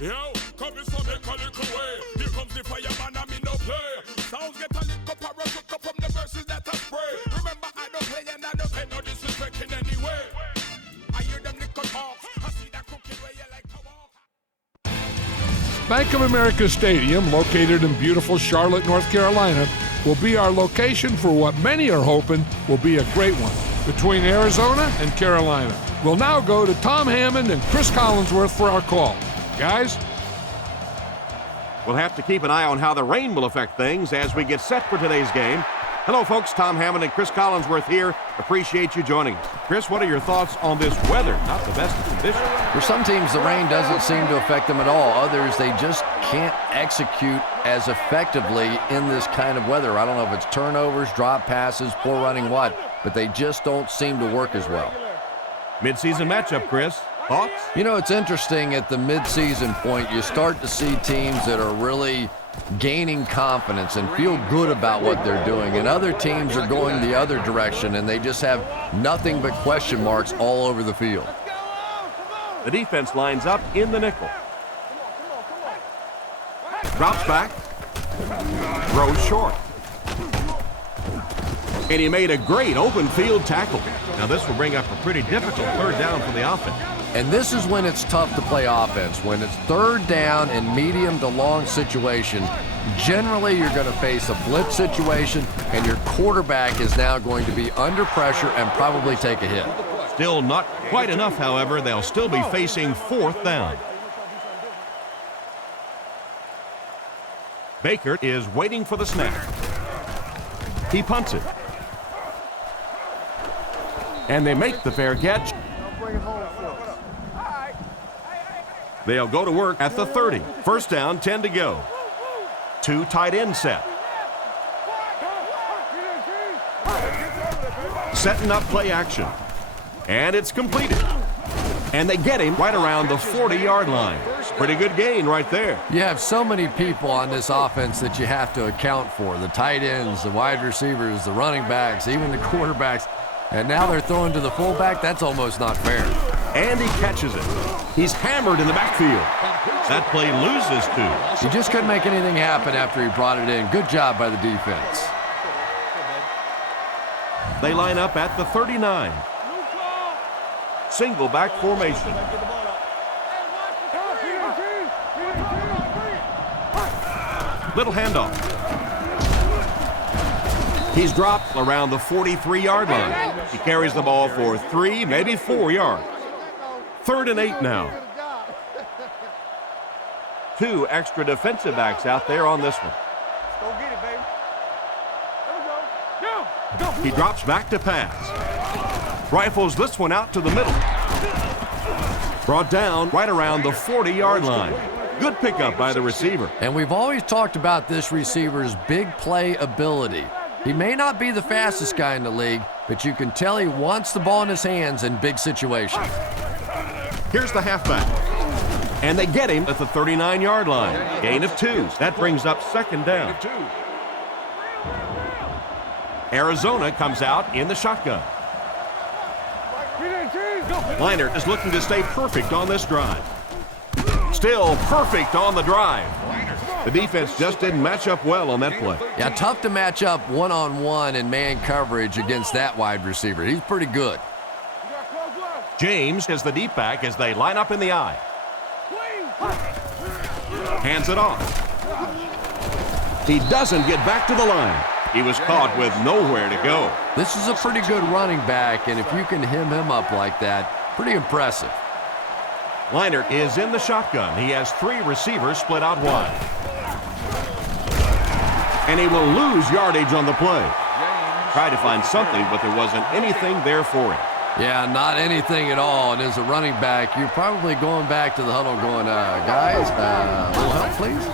Yo, come in some make a little way. Here comes the fireman, I mean no play. Sounds get a little parachute from the verses that I spray. Remember, I don't play and I don't pay no disrespect in any way. I hear them little talk. I see that cooking where you like to walk. Bank of America Stadium, located in beautiful Charlotte, North Carolina, will be our location for what many are hoping will be a great one between Arizona and Carolina. We'll now go to Tom Hammond and Chris Collinsworth for our call. Guys? We'll have to keep an eye on how the rain will affect things as we get set for today's game. Hello, folks. Tom Hammond and Chris Collinsworth here. Appreciate you joining us. Chris, what are your thoughts on this weather? Not the best of conditions. For some teams, the rain doesn't seem to affect them at all. Others, they just can't execute as effectively in this kind of weather. I don't know if it's turnovers, drop passes, poor running, what, but they just don't seem to work as well. Midseason matchup, Chris. Thoughts? You know, it's interesting at the midseason point, you start to see teams that are really gaining confidence and feel good about what they're doing, and other teams are going the other direction and they just have nothing but question marks all over the field. The defense lines up in the nickel. Drops back. Throws short. And he made a great open field tackle. Now this will bring up a pretty difficult third down for the offense. And this is when it's tough to play offense. When it's third down in medium to long situation, generally you're going to face a blitz situation, and your quarterback is now going to be under pressure and probably take a hit. Still not quite enough, however. They'll still be facing fourth down. Baker is waiting for the snap. He punts it. And they make the fair catch. They'll go to work at the 30. First down, 10 to go. Two tight end set. Setting up play action. And it's completed. And they get him right around the 40-yard line. Pretty good gain right there. You have so many people on this offense that you have to account for. The tight ends, the wide receivers, the running backs, even the quarterbacks. And now they're throwing to the fullback. That's almost not fair. And he catches it. He's hammered in the backfield. That play loses two. He just couldn't make anything happen after he brought it in. Good job by the defense. They line up at the 39. Single back formation. Little handoff. He's dropped around the 43-yard line. He carries the ball for 3, maybe 4 yards. 3rd and 8 now. Two extra defensive backs out there on this one. Go get it, baby. There we go. He drops back to pass. Rifles this one out to the middle. Brought down right around the 40-yard line. Good pickup by the receiver. And we've always talked about this receiver's big play ability. He may not be the fastest guy in the league, but you can tell he wants the ball in his hands in big situations. Here's the halfback. And they get him at the 39-yard line. Gain of 2. That brings up 2nd down. Arizona comes out in the shotgun. Leinart is looking to stay perfect on this drive. Still perfect on the drive. The defense just didn't match up well on that play. Yeah, tough to match up one-on-one in man coverage against that wide receiver. He's pretty good. James is the deep back as they line up in the I. Hands it off. He doesn't get back to the line. He was caught with nowhere to go. This is a pretty good running back, and if you can hem him up like that, pretty impressive. Leinart is in the shotgun. He has 3 receivers split out wide. And he will lose yardage on the play. Tried to find something, but there wasn't anything there for him. Yeah, not anything at all. And as a running back, you're probably going back to the huddle going, guys, a little help, please?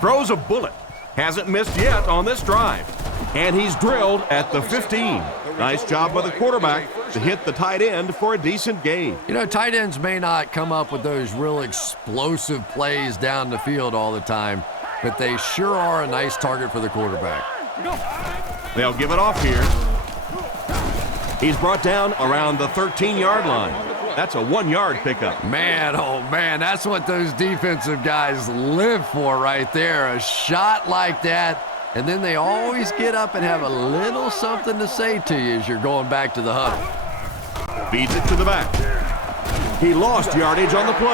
Throws a bullet. Hasn't missed yet on this drive. And he's drilled at the 15. Nice job by the quarterback to hit the tight end for a decent gain. You know, tight ends may not come up with those real explosive plays down the field all the time, but they sure are a nice target for the quarterback. They'll give it off here. He's brought down around the 13-yard line. That's a 1-yard pickup. Man, oh man, that's what those defensive guys live for right there. A shot like that, and then they always get up and have a little something to say to you as you're going back to the huddle. Feeds it to the back. He lost yardage on the play.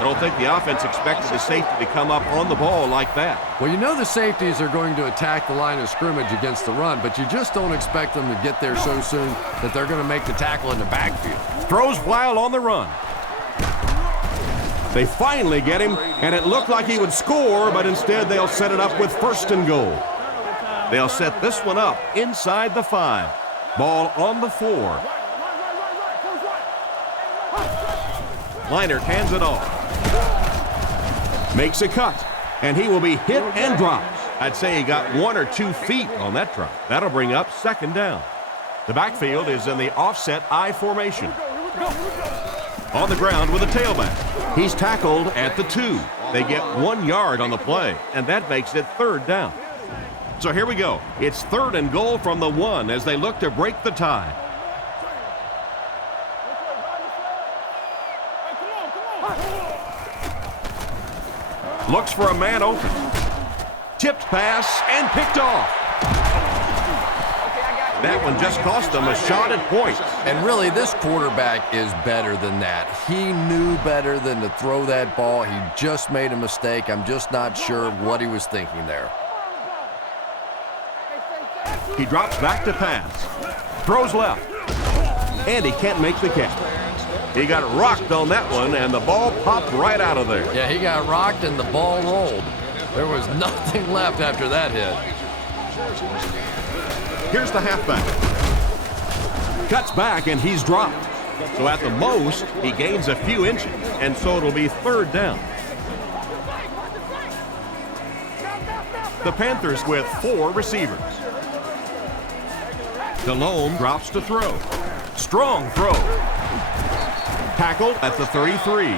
I don't think the offense expected the safety to come up on the ball like that. Well, you know the safeties are going to attack the line of scrimmage against the run, but you just don't expect them to get there so soon that they're going to make the tackle in the backfield. Throws while on the run. They finally get him, and it looked like he would score, but instead they'll set it up with 1st and goal. They'll set this one up inside the 5. Ball on the 4. Leinart hands it off. Makes a cut, and he will be hit and dropped. I'd say he got 1 or 2 feet on that drop. That'll bring up 2nd down. The backfield is in the offset I formation. On the ground with a tailback. He's tackled at the 2. They get 1 yard on the play, and that makes it 3rd down. So here we go. It's 3rd and goal from the 1 as they look to break the tie. Looks for a man open. Tipped pass and picked off. That one just cost them a shot at points. And really, this quarterback is better than that. He knew better than to throw that ball. He just made a mistake. I'm just not sure what he was thinking there. He drops back to pass. Throws left. And he can't make the catch. He got rocked on that one, and the ball popped right out of there. Yeah, he got rocked, and the ball rolled. There was nothing left after that hit. Here's the halfback. Cuts back, and he's dropped. So at the most, he gains a few inches, and so it'll be 3rd down. The Panthers with 4 receivers. Delhomme drops to throw. Strong throw. Tackled at the 33.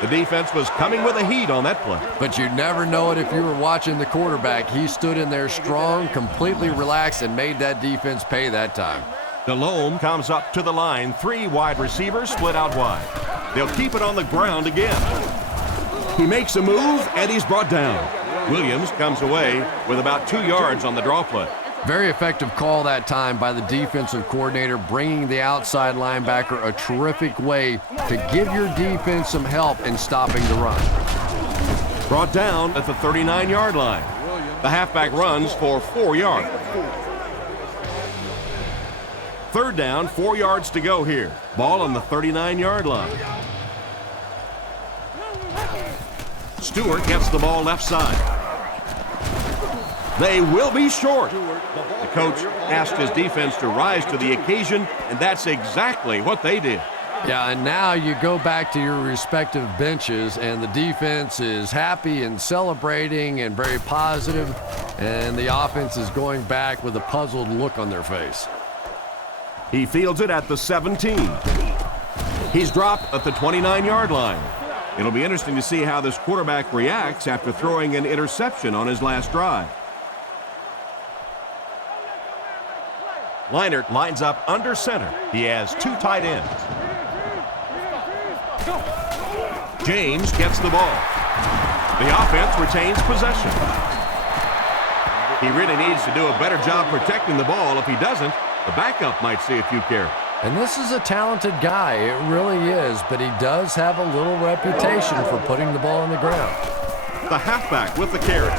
The defense was coming with a heat on that play. But you'd never know it if you were watching the quarterback. He stood in there strong, completely relaxed, and made that defense pay that time. Delhomme comes up to the line. 3 wide receivers split out wide. They'll keep it on the ground again. He makes a move, and he's brought down. Williams comes away with about 2 yards on the draw play. Very effective call that time by the defensive coordinator, bringing the outside linebacker a terrific way to give your defense some help in stopping the run. Brought down at the 39-yard line. The halfback runs for 4 yards. 3rd down, 4 yards to go here. Ball on the 39-yard line. Stewart gets the ball left side. They will be short. The coach asked his defense to rise to the occasion, and that's exactly what they did. Yeah, and now you go back to your respective benches, and the defense is happy and celebrating and very positive, and the offense is going back with a puzzled look on their face. He fields it at the 17. He's dropped at the 29-yard line. It'll be interesting to see how this quarterback reacts after throwing an interception on his last drive. Leinart lines up under center. He has 2 tight ends. James gets the ball. The offense retains possession. He really needs to do a better job protecting the ball. If he doesn't, the backup might see a few carries. And this is a talented guy. It really is, but he does have a little reputation for putting the ball on the ground. The halfback with the carry.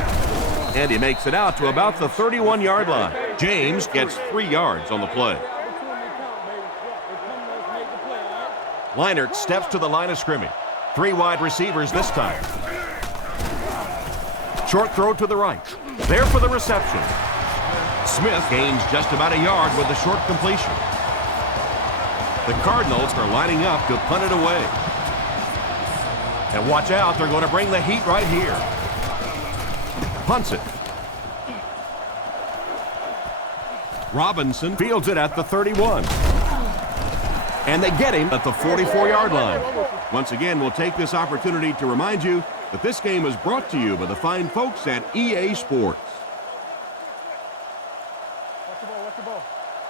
And he makes it out to about the 31-yard line. James gets 3 yards on the play. Leinart steps to the line of scrimmage. 3 wide receivers this time. Short throw to the right. There for the reception. Smith gains just about a yard with the short completion. The Cardinals are lining up to punt it away. And watch out, they're going to bring the heat right here. Punts it. Robinson fields it at the 31. And they get him at the 44-yard line. Once again, we'll take this opportunity to remind you that this game is brought to you by the fine folks at EA Sports.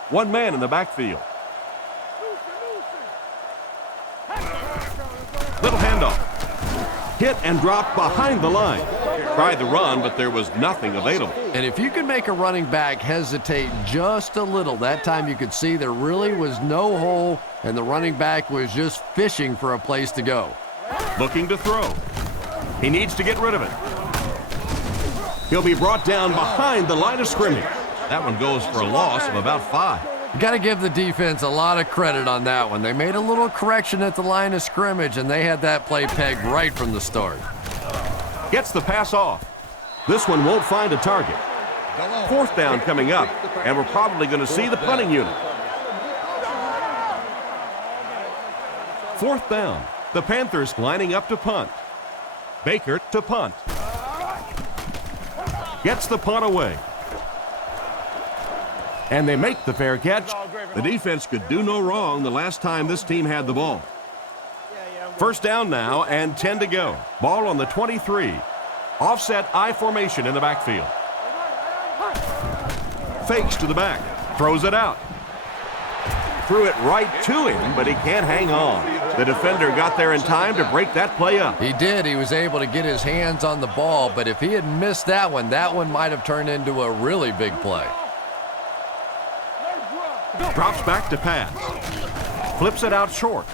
1 man in the backfield. hit and dropped behind the line. Tried the run, but there was nothing available. And if you can make a running back hesitate just a little, that time you could see there really was no hole, and the running back was just fishing for a place to go. Looking to throw. He needs to get rid of it. He'll be brought down behind the line of scrimmage. That one goes for a loss of about 5. You got to give the defense a lot of credit on that one. They made a little correction at the line of scrimmage, and they had that play pegged right from the start. Gets the pass off. This one won't find a target. 4th down coming up, and we're probably going to see the punting unit. 4th down. The Panthers lining up to punt. Baker to punt. Gets the punt away. And they make the fair catch. The defense could do no wrong the last time this team had the ball. 1st down now and 10 to go. Ball on the 23. Offset I formation in the backfield. Fakes to the back. Throws it out. Threw it right to him, but he can't hang on. The defender got there in time to break that play up. He did. He was able to get his hands on the ball, but if he had missed that one might have turned into a really big play. Drops back to pass. Flips it out short.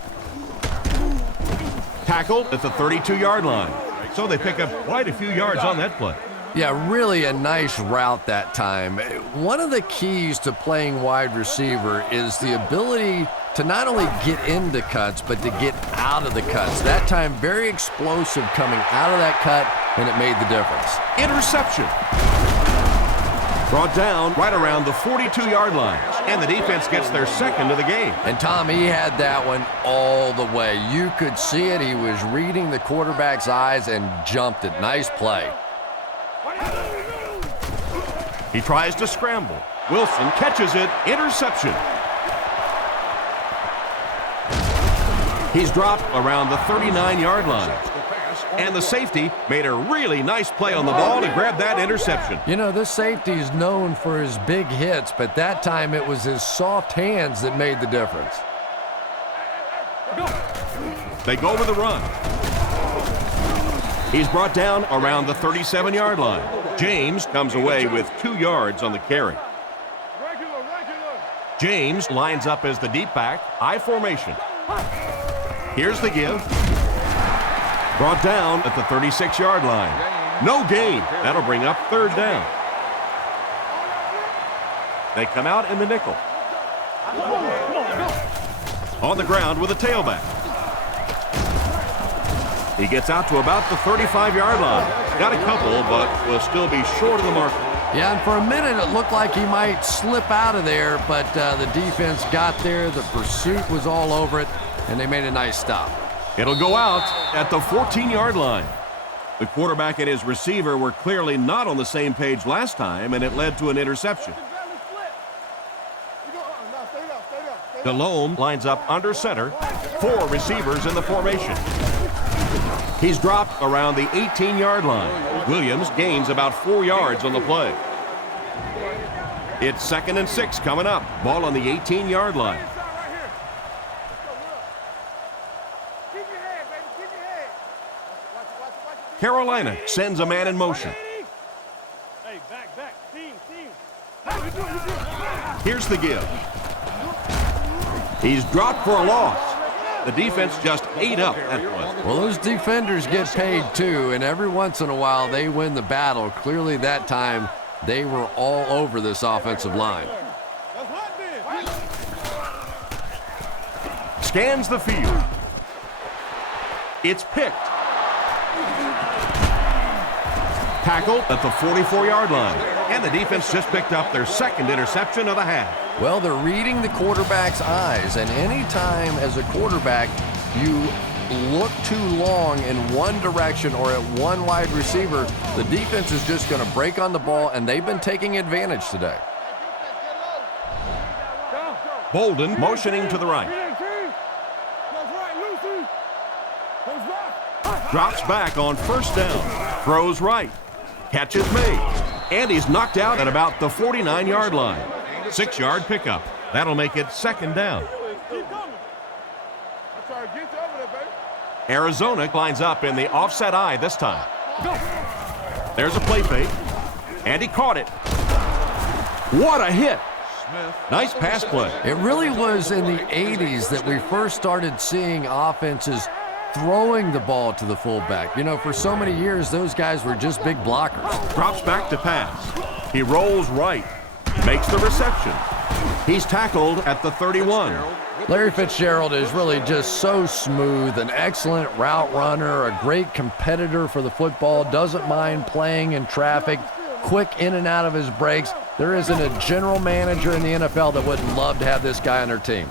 Tackled at the 32-yard line. So they pick up quite a few yards on that play. Yeah, really a nice route that time. One of the keys to playing wide receiver is the ability to not only get into cuts, but to get out of the cuts. That time, very explosive coming out of that cut, and it made the difference. Interception. Brought down right around the 42-yard line, and the defense gets their 2nd of the game. And Tom, he had that one all the way. You could see it. He was reading the quarterback's eyes and jumped it. Nice play. He tries to scramble. Wilson catches it. Interception. He's dropped around the 39-yard line. And the safety made a really nice play on the ball to grab that interception. You know, this safety is known for his big hits, but that time it was his soft hands that made the difference. They go with the run. He's brought down around the 37-yard line. James comes away with 2 yards on the carry. James lines up as the deep back, I formation. Here's the give. Brought down at the 36-yard line. No gain. That'll bring up 3rd down. They come out in the nickel. On the ground with a tailback. He gets out to about the 35-yard line. Got a couple, but will still be short of the mark. Yeah, and for a minute it looked like he might slip out of there, but the defense got there. The pursuit was all over it, and they made a nice stop. It'll go out at the 14-yard line. The quarterback and his receiver were clearly not on the same page last time, and it led to an interception. Delhomme lines up under center. 4 receivers in the formation. He's dropped around the 18-yard line. Williams gains about 4 yards on the play. It's 2nd and 6 coming up. Ball on the 18-yard line. Carolina sends a man in motion. Here's the give. He's dropped for a loss. The defense just ate up that one. Well, those defenders get paid too, and every once in a while they win the battle. Clearly that time they were all over this offensive line. Scans the field. It's picked. Tackle at the 44-yard line. And the defense just picked up their 2nd interception of the half. Well, they're reading the quarterback's eyes, and any time as a quarterback you look too long in one direction or at one wide receiver, the defense is just going to break on the ball, and they've been taking advantage today. Bolden motioning to the right. Drops back on 1st down. Throws right. Catch is made. And he's knocked out at about the 49-yard line. 6-yard pickup. That'll make it 2nd down. Arizona lines up in the offset I this time. There's a play fake, and he caught it. What a hit. Nice pass play. It really was in the 80s that we first started seeing offenses throwing the ball to the fullback. You know, for so many years, those guys were just big blockers. Drops back to pass. He rolls right, makes the reception. He's tackled at the 31. Larry Fitzgerald is really just so smooth, an excellent route runner, a great competitor for the football, doesn't mind playing in traffic, quick in and out of his breaks. There isn't a general manager in the NFL that wouldn't love to have this guy on their team.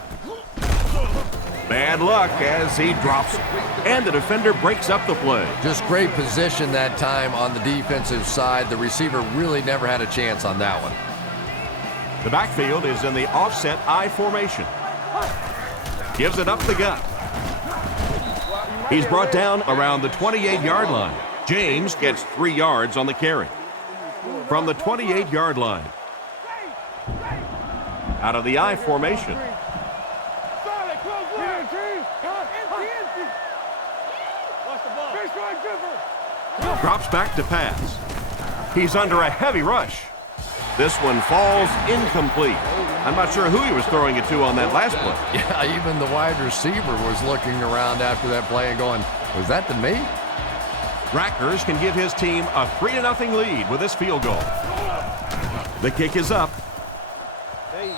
Bad luck as he drops it, and the defender breaks up the play. Just great position that time on the defensive side. The receiver really never had a chance on that one. The backfield is in the offset I formation. Gives it up the gut. He's brought down around the 28-yard line. James gets 3 yards on the carry. From the 28-yard line. Out of the I formation. Drops back to pass. He's under a heavy rush. This one falls incomplete. I'm not sure who he was throwing it to on that last play. Yeah, even the wide receiver was looking around after that play and going, was that to me? Rackers can give his team a 3-0 lead with this field goal. The kick is up.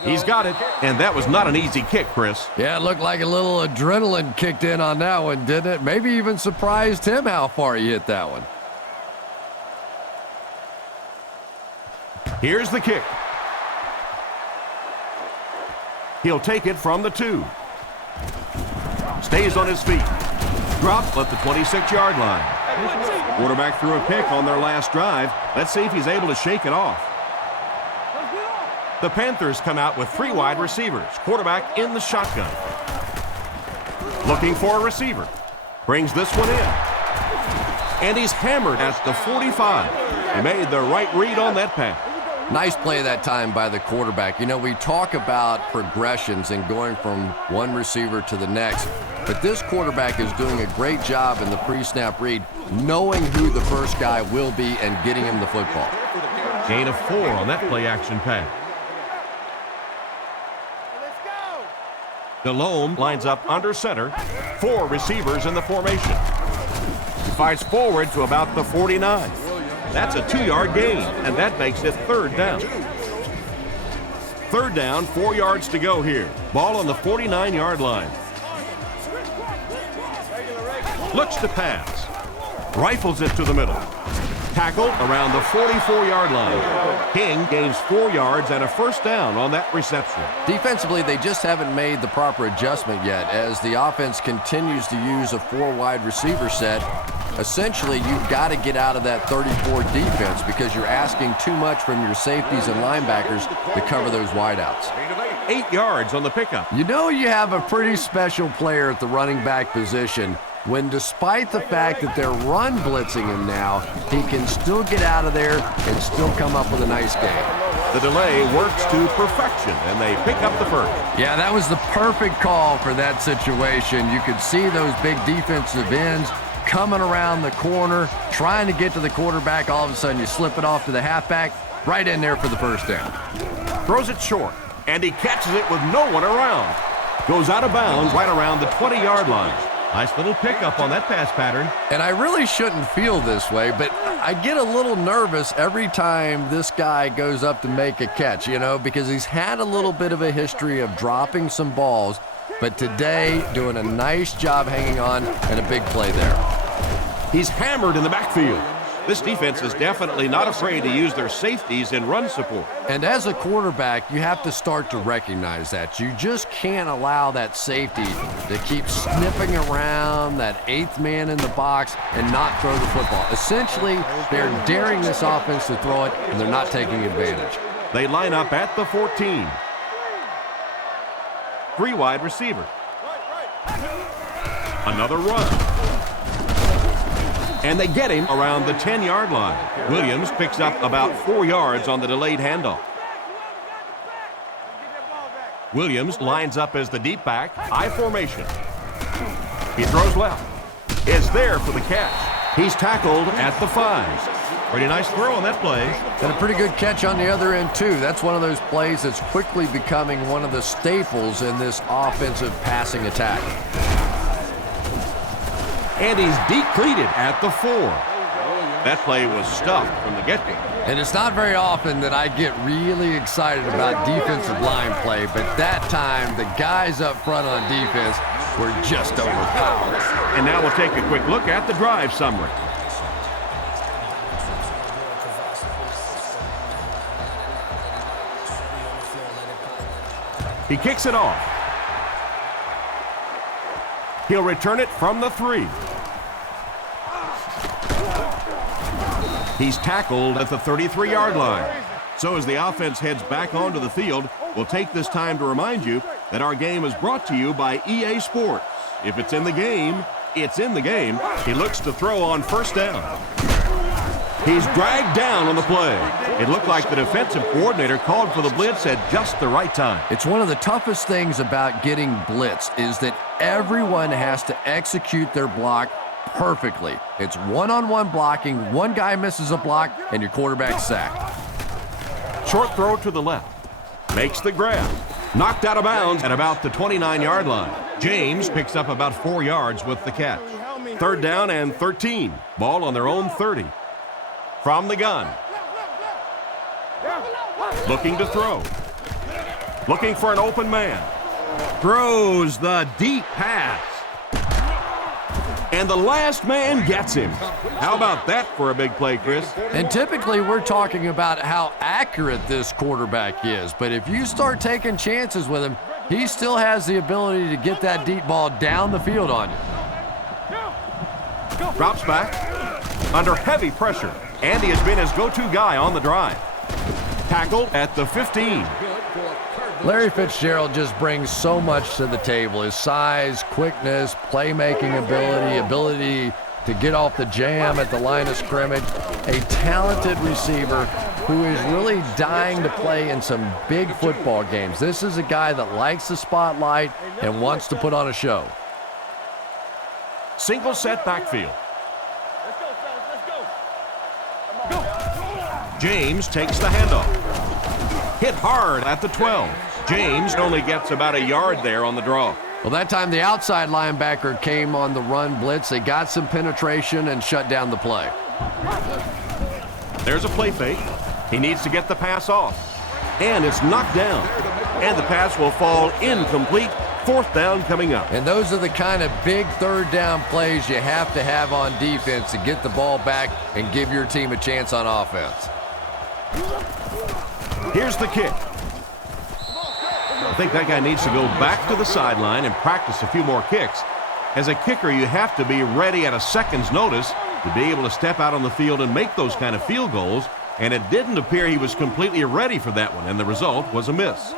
He's got it, and that was not an easy kick, Chris. Yeah, it looked like a little adrenaline kicked in on that one, didn't it? Maybe even surprised him how far he hit that one. Here's the kick. He'll take it from the 2. Stays on his feet. Drops at the 26-yard line. Quarterback threw a pick on their last drive. Let's see if he's able to shake it off. The Panthers come out with 3 wide receivers. Quarterback in the shotgun. Looking for a receiver. Brings this one in. And he's hammered at the 45. He made the right read on that pass. Nice play that time by the quarterback. You know, we talk about progressions and going from one receiver to the next, but this quarterback is doing a great job in the pre-snap read, knowing who the first guy will be and getting him the football. Gain of 4 on that play-action pass. Delhomme lines up under center. 4 receivers in the formation. He fights forward to about the 49. That's a 2-yard gain, and that makes it 3rd down. 3rd down, 4 yards to go here. Ball on the 49-yard line. Looks to pass. Rifles it to the middle. Tackled around the 44-yard line. King gains 4 yards and a 1st down on that reception. Defensively, they just haven't made the proper adjustment yet as the offense continues to use a 4 wide receiver set. Essentially, you've got to get out of that 34 defense because you're asking too much from your safeties and linebackers to cover those wideouts. 8 yards on the pickup. You know you have a pretty special player at the running back position when, despite the fact that they're run blitzing him now, he can still get out of there and still come up with a nice game. The delay works to perfection, and they pick up the 1st. Yeah, that was the perfect call for that situation. You could see those big defensive ends coming around the corner, trying to get to the quarterback. All of a sudden, you slip it off to the halfback, right in there for the 1st down. Throws it short, and he catches it with no one around. Goes out of bounds right around the 20-yard line. Nice little pickup on that pass pattern. And I really shouldn't feel this way, but I get a little nervous every time this guy goes up to make a catch, you know, because he's had a little bit of a history of dropping some balls, but today doing a nice job hanging on and a big play there. He's hammered in the backfield. This defense is definitely not afraid to use their safeties in run support. And as a quarterback, you have to start to recognize that. You just can't allow that safety to keep sniffing around that 8th man in the box and not throw the football. Essentially, they're daring this offense to throw it, and they're not taking advantage. They line up at the 14. 3 wide receiver. Another run. And they get him around the 10-yard line. Williams picks up about 4 yards on the delayed handoff. Williams lines up as the deep back, I formation. He throws left. is there for the catch. He's tackled at the 5. Pretty nice throw on that play. And a pretty good catch on the other end, too. That's one of those plays that's quickly becoming one of the staples in this offensive passing attack. And he's decleated at the 4. That play was stuffed from the get-go. And it's not very often that I get really excited about defensive line play, but that time the guys up front on defense were just overpowered. And now we'll take a quick look at the drive summary. He kicks it off. He'll return it from the 3. He's tackled at the 33-yard line. So as the offense heads back onto the field, we'll take this time to remind you that our game is brought to you by EA Sports. If it's in the game, it's in the game. He looks to throw on first down. He's dragged down on the play. It looked like the defensive coordinator called for the blitz at just the right time. It's one of the toughest things about getting blitzed is that everyone has to execute their block perfectly. It's one-on-one blocking. One guy misses a block, and your quarterback's sacked. Short throw to the left. Makes the grab. Knocked out of bounds at about the 29-yard line. James picks up about 4 yards with the catch. 3rd down and 13. Ball on their own 30. From the gun. Looking to throw. Looking for an open man. Throws the deep pass. And the last man gets him. How about that for a big play, Chris? And typically we're talking about how accurate this quarterback is. But if you start taking chances with him, he still has the ability to get that deep ball down the field on you. Drops back. Under heavy pressure. Andy has been his go-to guy on the drive. Tackled at the 15. Larry Fitzgerald just brings so much to the table. His size, quickness, playmaking ability to get off the jam at the line of scrimmage. A talented receiver who is really dying to play in some big football games. This is a guy that likes the spotlight and wants to put on a show. Single set backfield. James takes the handoff. Hit hard at the 12. James only gets about a yard there on the draw. Well, that time the outside linebacker came on the run blitz. They got some penetration and shut down the play. There's a play fake. He needs to get the pass off. And it's knocked down. And the pass will fall incomplete. 4th down coming up. And those are the kind of big 3rd down plays you have to have on defense to get the ball back and give your team a chance on offense. Here's the kick. I think that guy needs to go back to the sideline and practice a few more kicks. As a kicker, you have to be ready at a second's notice to be able to step out on the field and make those kind of field goals. And it didn't appear he was completely ready for that one, and the result was a miss.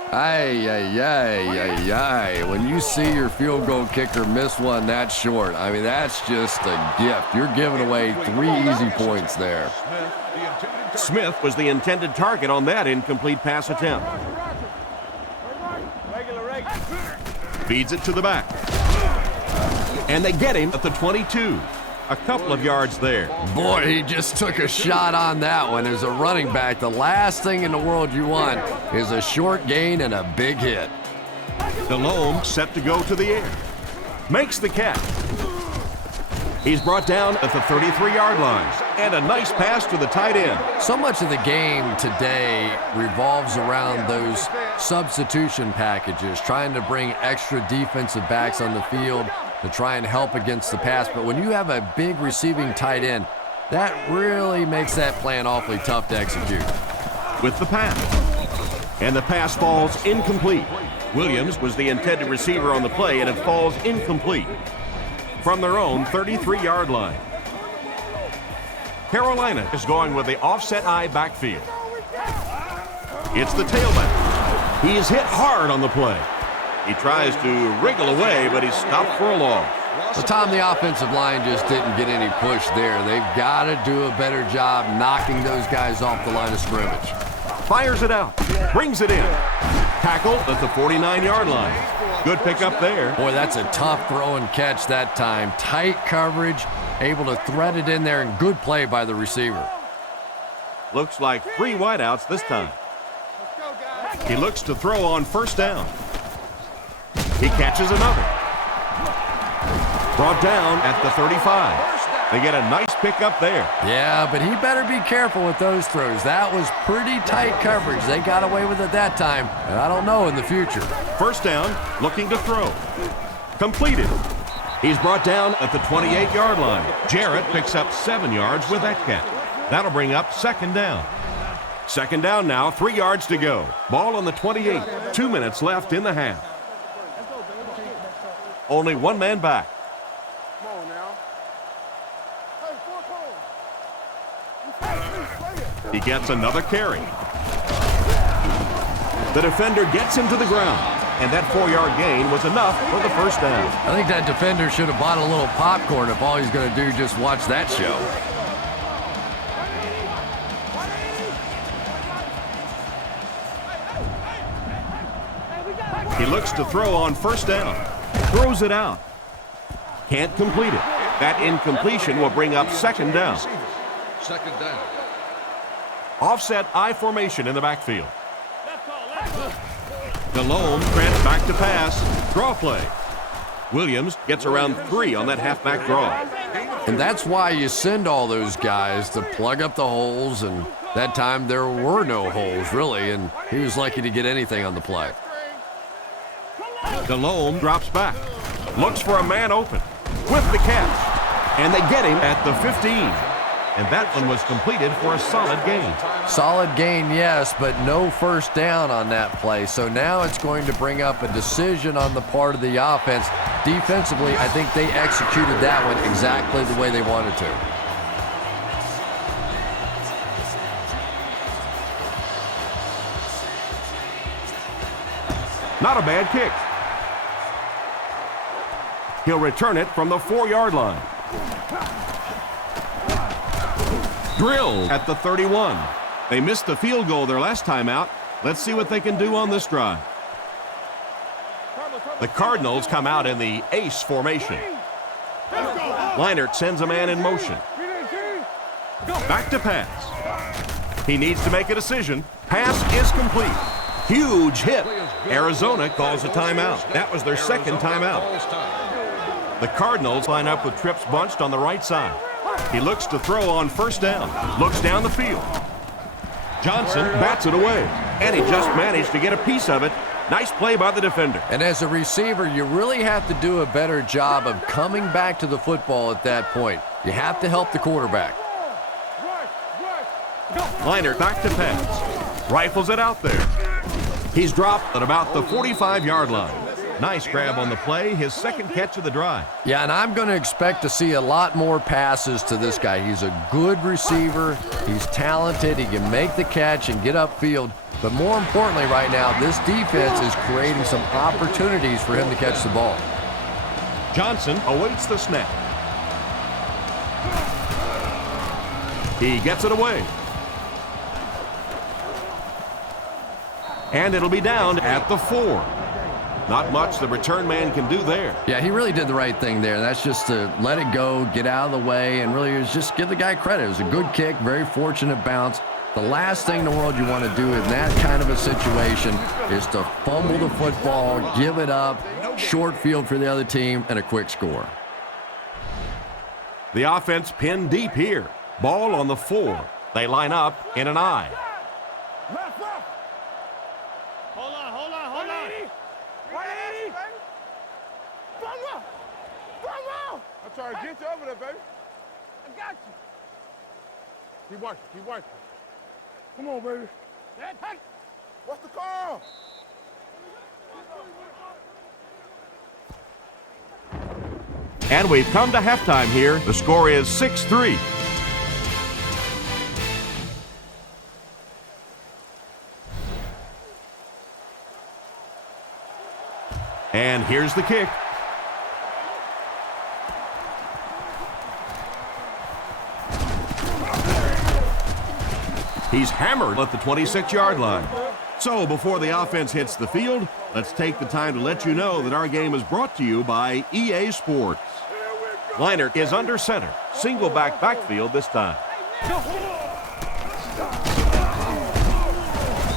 When you see your field goal kicker miss one that short, I mean, that's just a gift. You're giving away 3 easy points there. Smith was the intended target on that incomplete pass attempt. Feeds it to the back. And they get him at the 22. A couple of yards there. Boy, he just took a shot on that one. As a running back, the last thing in the world you want is a short gain and a big hit. Delhomme set to go to the air. Makes the catch. He's brought down at the 33-yard line. And a nice pass to the tight end. So much of the game today revolves around those substitution packages, trying to bring extra defensive backs on the field to try and help against the pass. But when you have a big receiving tight end, that really makes that plan awfully tough to execute. With the pass. And the pass falls incomplete. Williams was the intended receiver on the play, and it falls incomplete. From their own 33-yard line. Carolina is going with the offset eye backfield. It's the tailback. He is hit hard on the play. He tries to wriggle away, but he's stopped for a loss. Well, Tom, the offensive line just didn't get any push there. They've got to do a better job knocking those guys off the line of scrimmage. Fires it out. Brings it in. Tackle at the 49-yard line. Good pickup there. Boy, that's a tough throw and catch that time. Tight coverage, able to thread it in there, and good play by the receiver. Looks like 3 wideouts this time. He looks to throw on first down. He catches another. Brought down at the 35. They get a nice pickup there. Yeah, but he better be careful with those throws. That was pretty tight coverage. They got away with it that time, and I don't know in the future. First down, looking to throw. Completed. He's brought down at the 28-yard line. Jarrett picks up 7 yards with that catch. That'll bring up second down. Second down now, 3 yards to go. Ball on the 28. 2 minutes left in the half. Only one man back. He gets another carry. The defender gets him to the ground, and that 4-yard gain was enough for the first down. I think that defender should have bought a little popcorn if all he's going to do is just watch that show. He looks to throw on first down. Throws it out. Can't complete it. That incompletion will bring up second down. Second down. Offset I formation in the backfield. Delhomme grants back to pass. Draw play. Williams gets around 3 on that halfback draw. And that's why you send all those guys to plug up the holes, and that time there were no holes, really, and he was lucky to get anything on the play. Delhomme drops back. Looks for a man open. With the catch. And they get him at the 15. And that one was completed for a solid gain. Solid gain, yes, but no first down on that play. So now it's going to bring up a decision on the part of the offense. Defensively, I think they executed that one exactly the way they wanted to. Not a bad kick. He'll return it from the 4-yard line. Drilled at the 31. They missed the field goal their last time out. Let's see what they can do on this drive. The Cardinals come out in the ace formation. Leinart sends a man in motion. Back to pass. He needs to make a decision. Pass is complete. Huge hit. Arizona calls a timeout. That was their second timeout. The Cardinals line up with trips bunched on the right side. He looks to throw on first down. Looks down the field. Johnson bats it away. And he just managed to get a piece of it. Nice play by the defender. And as a receiver, you really have to do a better job of coming back to the football at that point. You have to help the quarterback. Leinart back to pass. Rifles it out there. He's dropped at about the 45-yard line. Nice grab on the play, his second catch of the drive. Yeah, and I'm going to expect to see a lot more passes to this guy. He's a good receiver. He's talented. He can make the catch and get upfield. But more importantly right now, this defense is creating some opportunities for him to catch the ball. Johnson awaits the snap. He gets it away. And it'll be down at the 4. Not much the return man can do there. Yeah, he really did the right thing there. That's just to let it go, get out of the way, and really just give the guy credit. It was a good kick, very fortunate bounce. The last thing in the world you want to do in that kind of a situation is to fumble the football, give it up, short field for the other team, and a quick score. The offense pinned deep here. Ball on the 4. They line up in an I. Try to get you over there, baby. I got you. Keep working, keep working. Come on, baby. What's the call? And we've come to halftime here. The score is 6-3. And here's the kick. He's hammered at the 26-yard line. So before the offense hits the field, let's take the time to let you know that our game is brought to you by EA Sports. Leinart is under center. Single backfield this time.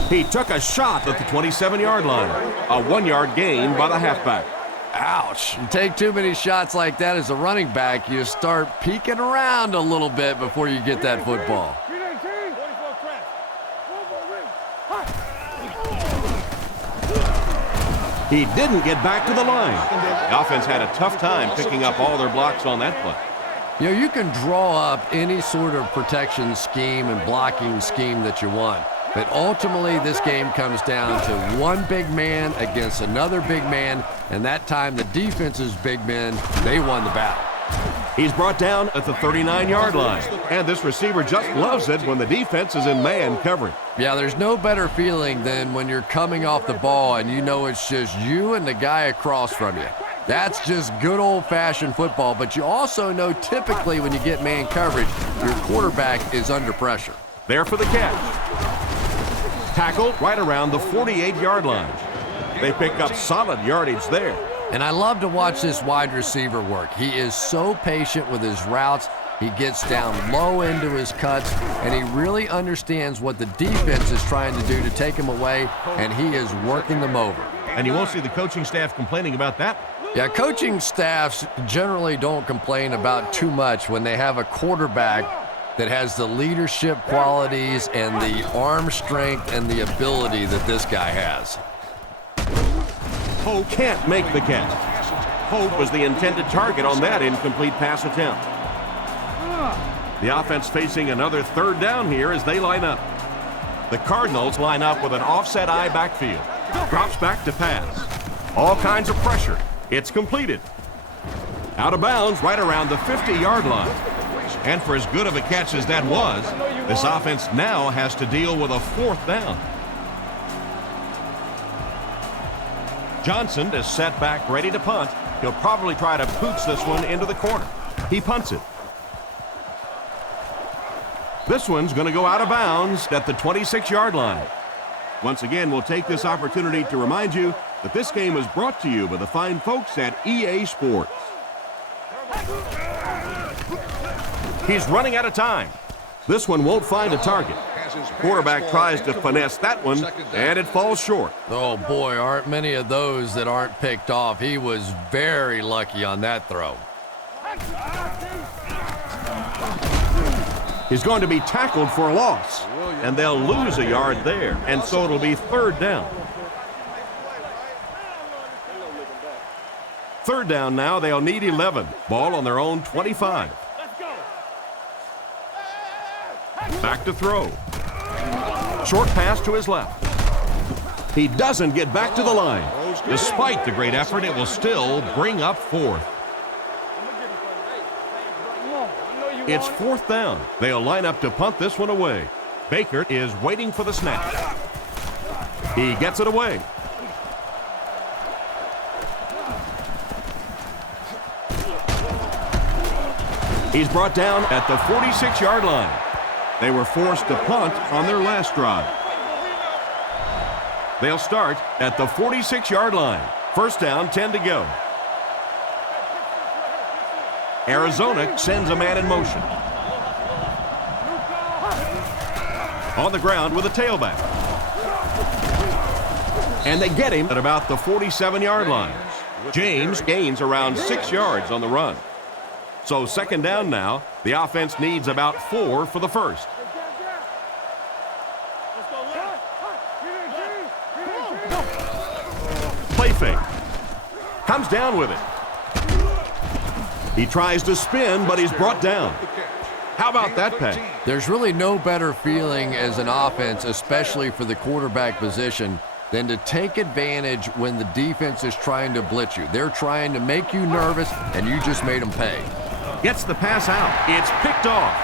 He took a shot at the 27-yard line. A 1-yard gain by the halfback. Ouch. You take too many shots like that as a running back, you start peeking around a little bit before you get that football. He didn't get back to the line. The offense had a tough time picking up all their blocks on that play. You know, you can draw up any sort of protection scheme and blocking scheme that you want. But ultimately, this game comes down to one big man against another big man, and that time the defense's big men, they won the battle. He's brought down at the 39-yard line, and this receiver just loves it when the defense is in man coverage. Yeah, there's no better feeling than when you're coming off the ball and you know it's just you and the guy across from you. That's just good old-fashioned football, but you also know typically when you get man coverage, your quarterback is under pressure. There for the catch. Tackled right around the 48-yard line. They pick up solid yardage there. And I love to watch this wide receiver work. He is so patient with his routes. He gets down low into his cuts, and he really understands what the defense is trying to do to take him away, and he is working them over. And you won't see the coaching staff complaining about that. Yeah, coaching staffs generally don't complain about too much when they have a quarterback that has the leadership qualities and the arm strength and the ability that this guy has. Poe can't make the catch. Pope was the intended target on that incomplete pass attempt. The offense facing another third down here as they line up. The Cardinals line up with an offset eye backfield. Drops back to pass. All kinds of pressure. It's completed. Out of bounds right around the 50-yard line. And for as good of a catch as that was, this offense now has to deal with a fourth down. Johnson is set back ready to punt. He'll probably try to pooch this one into the corner. He punts it. This one's going to go out of bounds at the 26-yard line. Once again, we'll take this opportunity to remind you that this game is brought to you by the fine folks at EA Sports. He's running out of time. This one won't find a target. Quarterback tries to finesse that one, and it falls short. Oh, boy, aren't many of those that aren't picked off. He was very lucky on that throw. He's going to be tackled for a loss, and they'll lose a yard there, and so it'll be third down. Third down now, they'll need 11. Ball on their own 25. Back to throw. Short pass to his left. He doesn't get back to the line. Despite the great effort, it will still bring up fourth. It's fourth down. They'll line up to punt this one away. Baker is waiting for the snap. He gets it away. He's brought down at the 46-yard line. They were forced to punt on their last drive. They'll start at the 46-yard line. First down, 10 to go. Arizona sends a man in motion. On the ground with a tailback. And they get him at about the 47-yard line. James gains around 6 yards on the run. So second down now. The offense needs about 4 for the first. Play fake. Comes down with it. He tries to spin, but he's brought down. How about that pass? There's really no better feeling as an offense, especially for the quarterback position, than to take advantage when the defense is trying to blitz you. They're trying to make you nervous, and you just made them pay. Gets the pass out. It's picked off.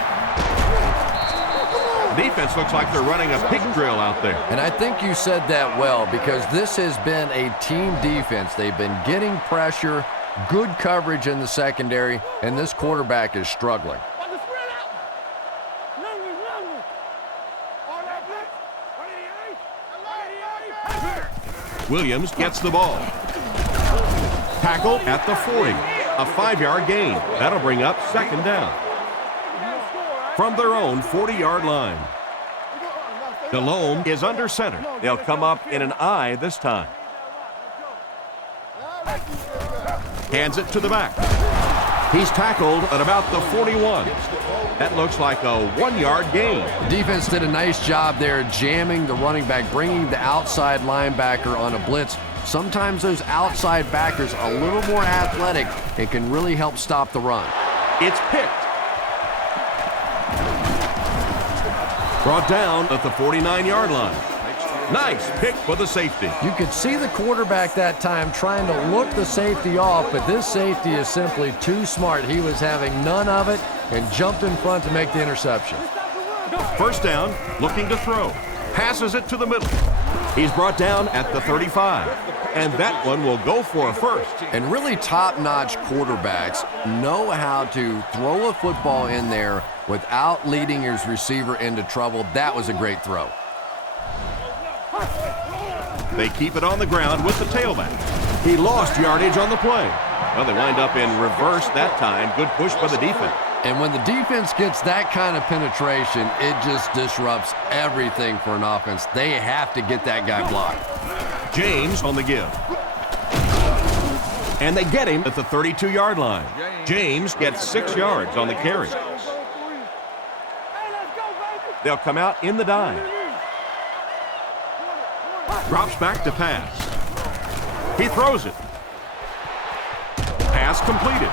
The defense looks like they're running a pig drill out there. And I think you said that well, because this has been a team defense. They've been getting pressure, good coverage in the secondary, and this quarterback is struggling. Williams gets the ball. Tackled at the 40. A 5-yard gain. That'll bring up second down. From their own 40-yard line. Delhomme is under center. They'll come up in an I this time. Hands it to the back. He's tackled at about the 41. That looks like a 1-yard gain. The defense did a nice job there jamming the running back, bringing the outside linebacker on a blitz. Sometimes those outside backers are a little more athletic and can really help stop the run. It's picked. Brought down at the 49-yard line. Nice pick for the safety. You could see the quarterback that time trying to look the safety off, but this safety is simply too smart. He was having none of it and jumped in front to make the interception. First down, looking to throw. Passes it to the middle. He's brought down at the 35. And that one will go for a first. And really top-notch quarterbacks know how to throw a football in there without leading his receiver into trouble. That was a great throw. They keep it on the ground with the tailback. He lost yardage on the play. Well, they wind up in reverse that time. Good push by the defense. And when the defense gets that kind of penetration, it just disrupts everything for an offense. They have to get that guy blocked. James on the give. And they get him at the 32-yard line. James gets 6 yards on the carry. They'll come out in the dime. Drops back to pass. He throws it. Pass completed.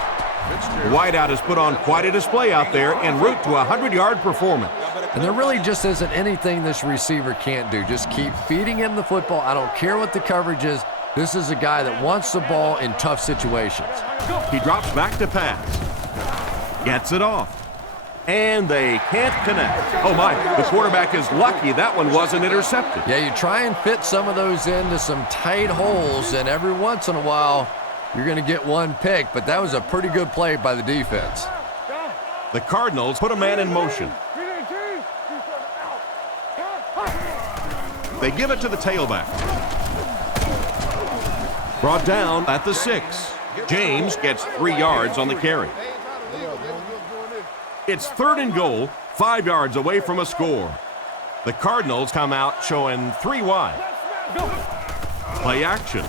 The wideout has put on quite a display out there en route to a 100-yard performance. And there really just isn't anything this receiver can't do. Just keep feeding him the football. I don't care what the coverage is. This is a guy that wants the ball in tough situations. He drops back to pass. Gets it off. And they can't connect. Oh my, the quarterback is lucky that one wasn't intercepted. Yeah, you try and fit some of those into some tight holes, and every once in a while, you're going to get one pick, but that was a pretty good play by the defense. The Cardinals put a man in motion. They give it to the tailback. Brought down at the 6. James gets 3 yards on the carry. It's 3rd and goal, 5 yards away from a score. The Cardinals come out showing 3 wide. Play action.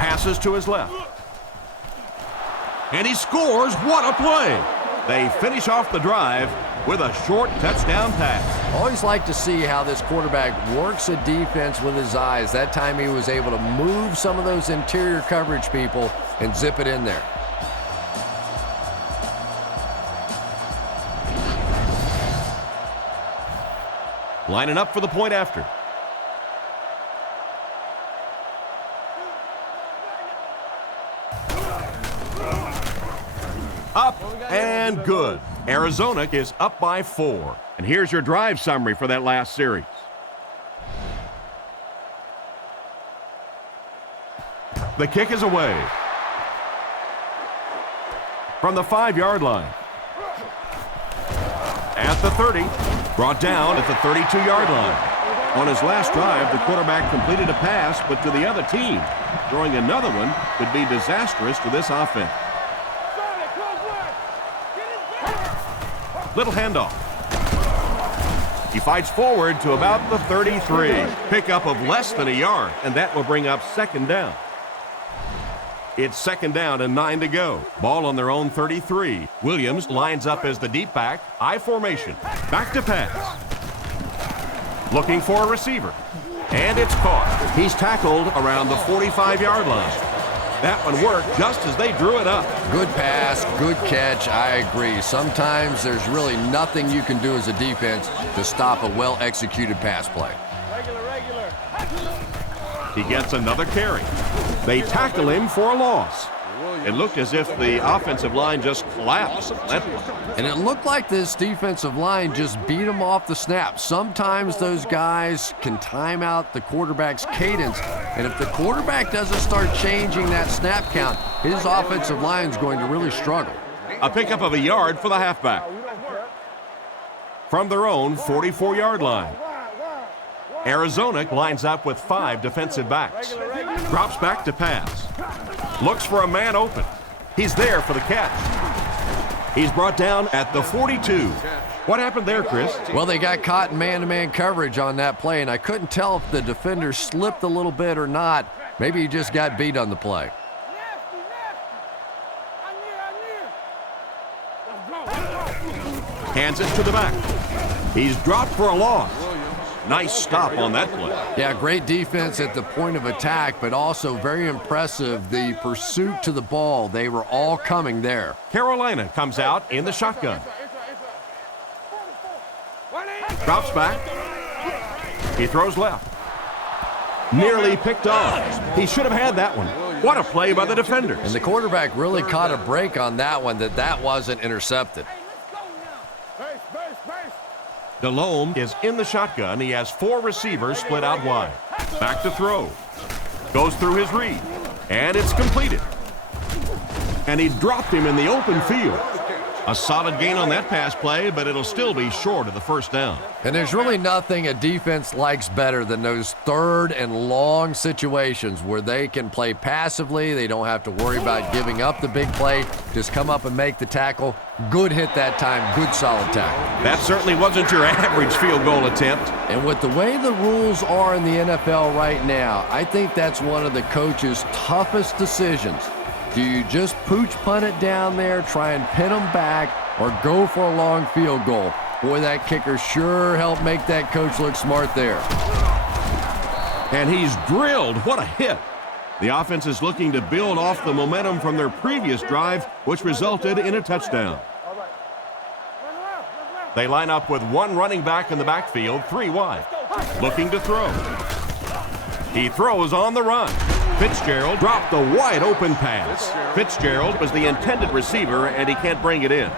Passes to his left. And he scores. What a play. They finish off the drive with a short touchdown pass. Always like to see how this quarterback works a defense with his eyes. That time he was able to move some of those interior coverage people and zip it in there. Lining up for the point after. Up and good. Arizona is up by 4. And here's your drive summary for that last series. The kick is away. From the 5-yard line. At the 30. Brought down at the 32-yard line. On his last drive, the quarterback completed a pass, but to the other team. Throwing another one could be disastrous to this offense. Little handoff. He fights forward to about the 33. Pickup of less than a yard, and that will bring up second down. It's second down and 9 to go. Ball on their own 33. Williams lines up as the deep back. I formation. Back to pass. Looking for a receiver. And it's caught. He's tackled around the 45-yard line. That one worked just as they drew it up. Good pass, good catch. I agree. Sometimes there's really nothing you can do as a defense to stop a well-executed pass play. He gets another carry. They tackle him for a loss. It looked as if the offensive line just collapsed. And it looked like this defensive line just beat him off the snap. Sometimes those guys can time out the quarterback's cadence. And if the quarterback doesn't start changing that snap count, his offensive line is going to really struggle. A pickup of a yard for the halfback. From their own 44-yard line. Arizona lines up with 5 defensive backs. Drops back to pass. Looks for a man open. He's there for the catch. He's brought down at the 42. What happened there, Chris? Well, they got caught in man-to-man coverage on that play, and I couldn't tell if the defender slipped a little bit or not. Maybe he just got beat on the play. Hands it to the back. He's dropped for a loss. Nice stop on that play. Yeah, great defense at the point of attack, but also very impressive the pursuit to the ball. They were all coming there. Carolina comes out in the shotgun. Drops back. He throws left. Nearly picked off. He should have had that one. What a play by the defenders. And the quarterback really caught a break on that one, that wasn't intercepted. Delhomme is in the shotgun. He has 4 receivers split out wide. Back to throw. Goes through his read. And it's completed. And he dropped him in the open field. A solid gain on that pass play, but it'll still be short of the first down. And there's really nothing a defense likes better than those third and long situations where they can play passively. They don't have to worry about giving up the big play. Just come up and make the tackle. Good hit that time. Good solid tackle. That certainly wasn't your average field goal attempt. And with the way the rules are in the NFL right now, I think that's one of the coach's toughest decisions. Do you just pooch punt it down there, try and pin them back, or go for a long field goal? Boy, that kicker sure helped make that coach look smart there. And he's drilled. What a hit. The offense is looking to build off the momentum from their previous drive, which resulted in a touchdown. They line up with 1 running back in the backfield, 3 wide. Looking to throw. He throws on the run. Fitzgerald dropped the wide open pass. Fitzgerald was the intended receiver, and he can't bring it in.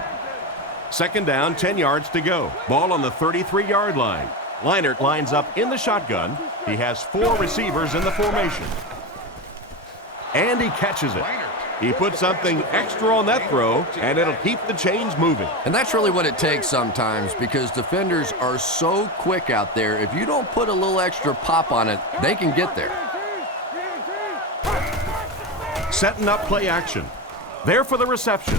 Second down, 10 yards to go. Ball on the 33-yard line. Leinart lines up in the shotgun. He has 4 receivers in the formation. And he catches it. He put something extra on that throw, and it'll keep the chains moving. And that's really what it takes sometimes, because defenders are so quick out there. If you don't put a little extra pop on it, they can get there. Setting up play action. There for the reception.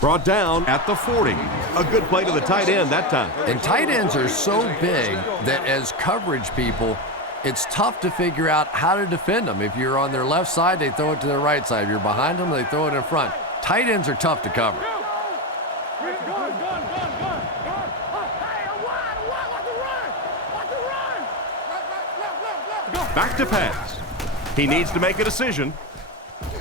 Brought down at the 40. A good play to the tight end that time. And tight ends are so big that as coverage people, it's tough to figure out how to defend them. If you're on their left side, they throw it to their right side. If you're behind them, they throw it in front. Tight ends are tough to cover. Back to pass. He needs to make a decision.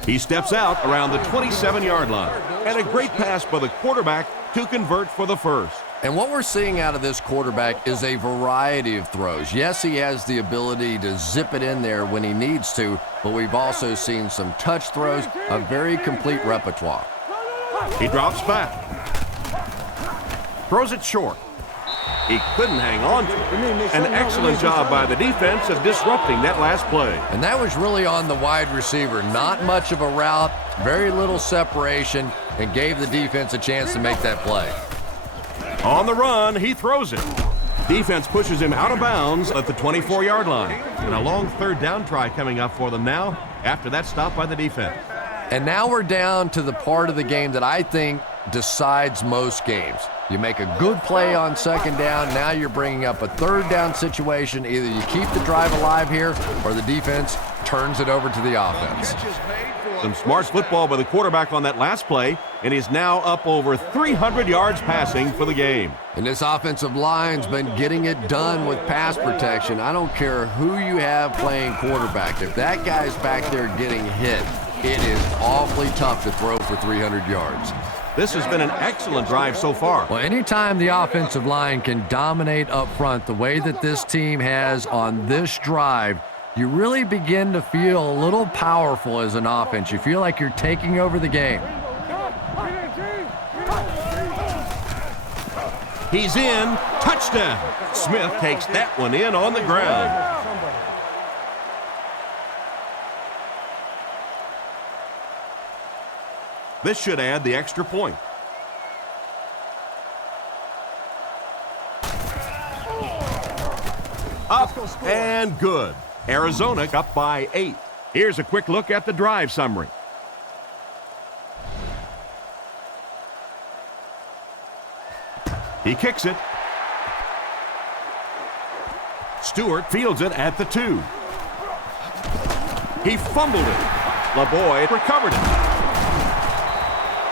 He steps out around the 27-yard line. And a great pass by the quarterback to convert for the first. And what we're seeing out of this quarterback is a variety of throws. Yes, he has the ability to zip it in there when he needs to, but we've also seen some touch throws, a very complete repertoire. He drops back. Throws it short. He couldn't hang on to it. An excellent job by the defense of disrupting that last play. And that was really on the wide receiver. Not much of a route, very little separation, and gave the defense a chance to make that play. On the run, he throws it. Defense pushes him out of bounds at the 24-yard line. And a long third down try coming up for them now after that stop by the defense. And now we're down to the part of the game that I think decides most games. You make a good play on second down, now you're bringing up a third down situation. Either you keep the drive alive here or the defense turns it over to the offense. Some smart football by the quarterback on that last play, and he's now up over 300 yards passing for the game. And this offensive line's been getting it done with pass protection. I don't care who you have playing quarterback. If that guy's back there getting hit, it is awfully tough to throw for 300 yards. This has been an excellent drive so far. Well, anytime the offensive line can dominate up front the way that this team has on this drive, you really begin to feel a little powerful as an offense. You feel like you're taking over the game. He's in. Touchdown. Smith takes that one in on the ground. This should add the extra point. Up and good. Arizona up by 8. Here's a quick look at the drive summary. He kicks it. Stewart fields it at the 2. He fumbled it. LeBoy recovered it.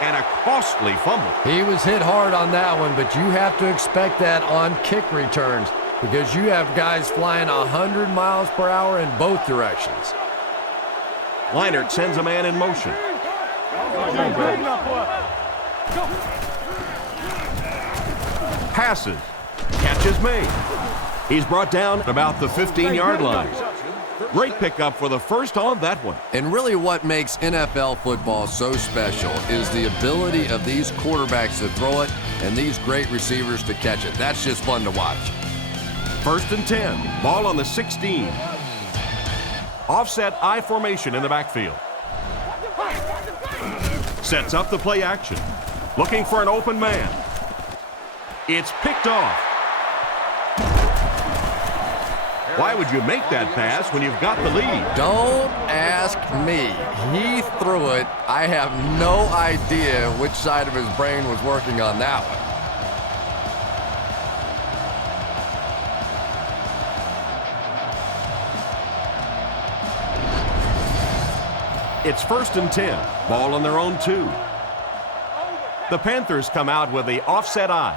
And a costly fumble. He was hit hard on that one, but you have to expect that on kick returns because you have guys flying 100 miles per hour in both directions. Leinart sends a man in motion. Passes. Catch is made. He's brought down at about the 15-yard line. Great pickup for the first on that one. And really what makes NFL football so special is the ability of these quarterbacks to throw it and these great receivers to catch it. That's just fun to watch. 1st and 10. Ball on the 16. Offset I formation in the backfield. Sets up the play action. Looking for an open man. It's picked off. Why would you make that pass when you've got the lead? Don't ask me. He threw it. I have no idea which side of his brain was working on that one. It's 1st and 10. Ball on their own 2. The Panthers come out with the offset I.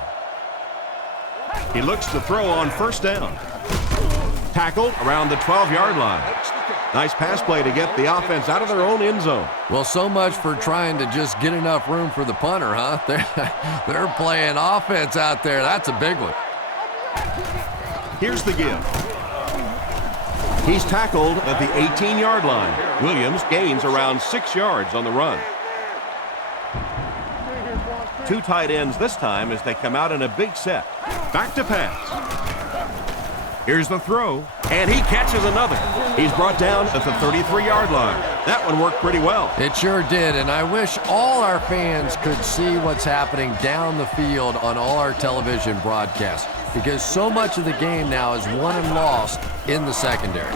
He looks to throw on 1st down. Tackled around the 12-yard line. Nice pass play to get the offense out of their own end zone. Well, so much for trying to just get enough room for the punter, huh? They're playing offense out there. That's a big one. Here's the give. He's tackled at the 18-yard line. Williams gains around 6 yards on the run. 2 tight ends this time as they come out in a big set. Back to pass. Here's the throw, and he catches another. He's brought down at the 33-yard line. That one worked pretty well. It sure did, and I wish all our fans could see what's happening down the field on all our television broadcasts, because so much of the game now is won and lost in the secondary.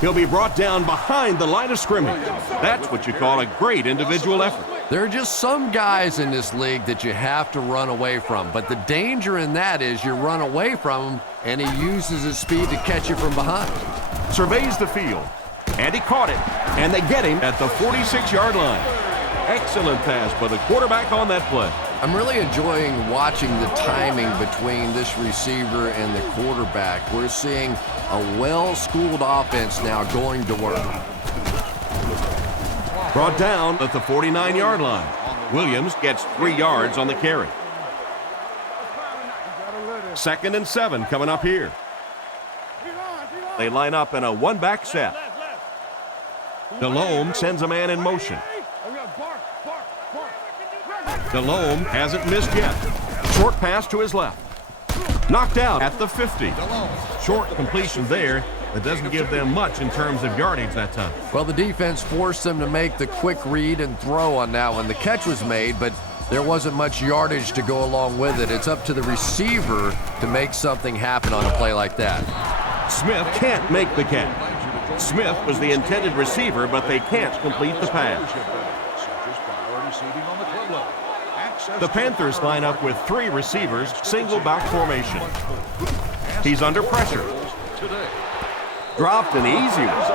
He'll be brought down behind the line of scrimmage. That's what you call a great individual effort. There are just some guys in this league that you have to run away from, but the danger in that is you run away from him and he uses his speed to catch you from behind. Surveys the field, and he caught it, and they get him at the 46-yard line. Excellent pass by the quarterback on that play. I'm really enjoying watching the timing between this receiver and the quarterback. We're seeing a well-schooled offense now going to work. Brought down at the 49-yard line. Williams gets 3 yards on the carry. 2nd and 7 coming up here. They line up in a one-back set. Delhomme sends a man in motion. Delhomme hasn't missed yet. Short pass to his left. Knocked out at the 50. Short completion there. That doesn't give them much in terms of yardage that time. Well, the defense forced them to make the quick read and throw on that one. The catch was made, but there wasn't much yardage to go along with it. It's up to the receiver to make something happen on a play like that. Smith can't make the catch. Smith was the intended receiver, but they can't complete the pass. The Panthers line up with 3 receivers, single back formation. He's under pressure. Dropped an easy one.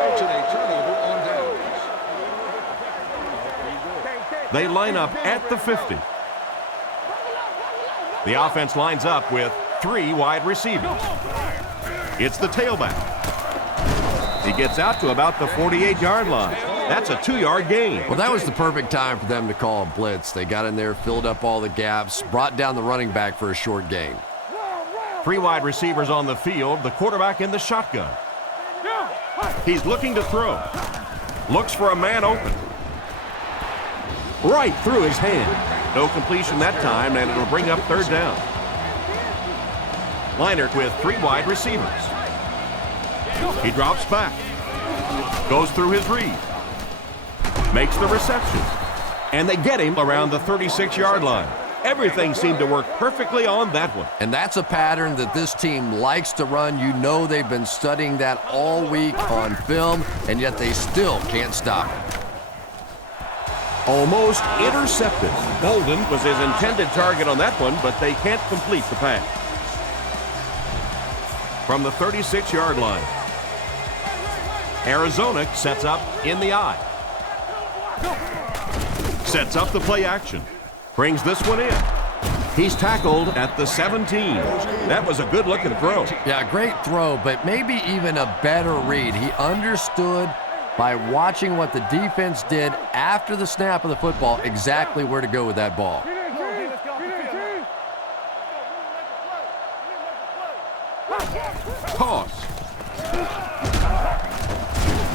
They line up at the 50. The offense lines up with 3 wide receivers. It's the tailback. He gets out to about the 48-yard line. That's a 2-yard gain. Well, that was the perfect time for them to call a blitz. They got in there, filled up all the gaps, brought down the running back for a short gain. 3 wide receivers on the field, the quarterback in the shotgun. He's looking to throw. Looks for a man open. Right through his hand. No completion that time, and it'll bring up 3rd down. Leinart with 3 wide receivers. He drops back. Goes through his read. Makes the reception. And they get him around the 36-yard line. Everything seemed to work perfectly on that one. And that's a pattern that this team likes to run. You know they've been studying that all week on film, and yet they still can't stop it. Almost intercepted. Bolden was his intended target on that one, but they can't complete the pass. From the 36-yard line, Arizona sets up in the I. Sets up the play action. Brings this one in. He's tackled at the 17. That was a good-looking throw. Yeah, great throw, but maybe even a better read. He understood by watching what the defense did after the snap of the football exactly where to go with that ball. Toss.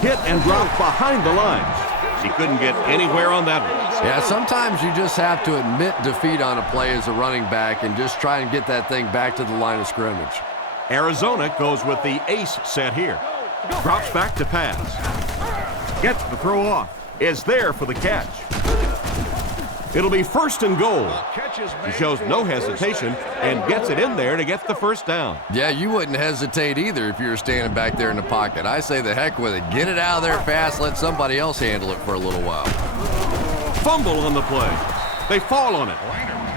Hit and dropped behind the lines. He couldn't get anywhere on that one. Yeah, sometimes you just have to admit defeat on a play as a running back and just try and get that thing back to the line of scrimmage. Arizona goes with the ace set here. Drops back to pass. Gets the throw off. Is there for the catch. It'll be 1st and goal. He shows no hesitation and gets it in there to get the first down. Yeah, you wouldn't hesitate either if you were standing back there in the pocket. I say the heck with it. Get it out of there fast. Let somebody else handle it for a little while. Fumble on the play. They fall on it.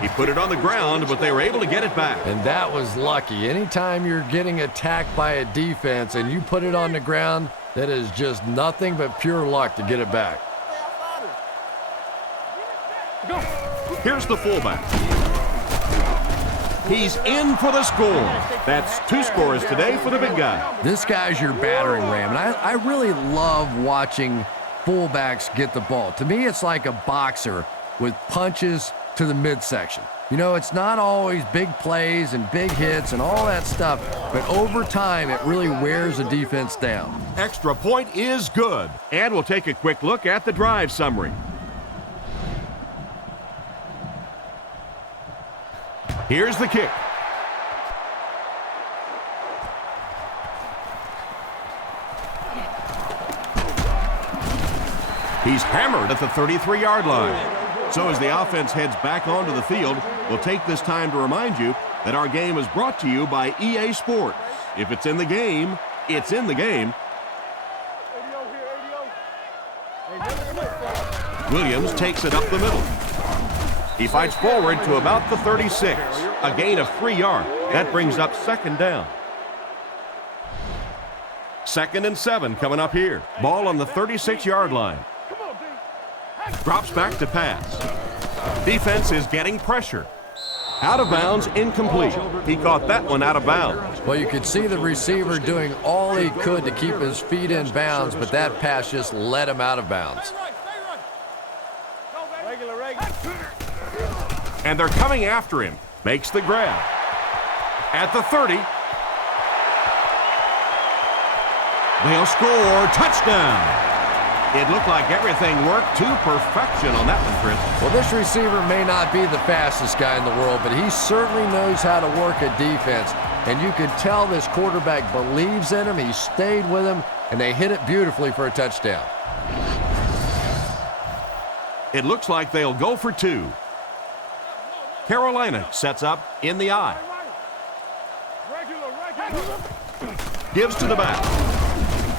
He put it on the ground, but they were able to get it back. And that was lucky. Anytime you're getting attacked by a defense and you put it on the ground, that is just nothing but pure luck to get it back. Here's the fullback. He's in for the score. That's 2 scores today for the big guy. This guy's your battering ram, and I really love watching fullbacks get the ball. To me, it's like a boxer with punches to the midsection. You know, it's not always big plays and big hits and all that stuff, but over time, it really wears a defense down. Extra point is good. And we'll take a quick look at the drive summary. Here's the kick. He's hammered at the 33-yard line. So as the offense heads back onto the field, we'll take this time to remind you that our game is brought to you by EA Sports. If it's in the game, it's in the game. Williams takes it up the middle. He fights forward to about the 36, a gain of 3 yards. That brings up 2nd down. 2nd and 7 coming up here. Ball on the 36-yard line. Drops back to pass. Defense is getting pressure. Out of bounds, incomplete. He caught that one out of bounds. Well, you could see the receiver doing all he could to keep his feet in bounds, but that pass just let him out of bounds. And they're coming after him. Makes the grab. At the 30. They'll score. Touchdown. It looked like everything worked to perfection on that one, Chris. Well, this receiver may not be the fastest guy in the world, but he certainly knows how to work a defense. And you could tell this quarterback believes in him. He stayed with him, and they hit it beautifully for a touchdown. It looks like they'll go for 2. Carolina sets up in the I. Gives to the back.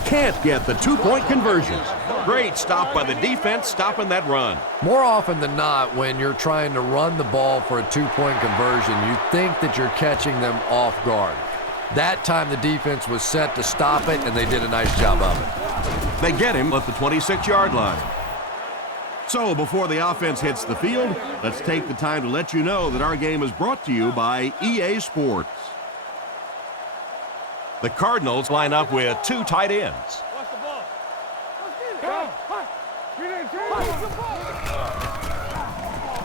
Can't get the 2-point conversion. Great stop by the defense, stopping that run. More often than not, when you're trying to run the ball for a 2-point conversion, you think that you're catching them off guard. That time the defense was set to stop it, and they did a nice job of it. They get him at the 26-yard line. So before the offense hits the field, let's take the time to let you know that our game is brought to you by EA Sports. The Cardinals line up with 2 tight ends.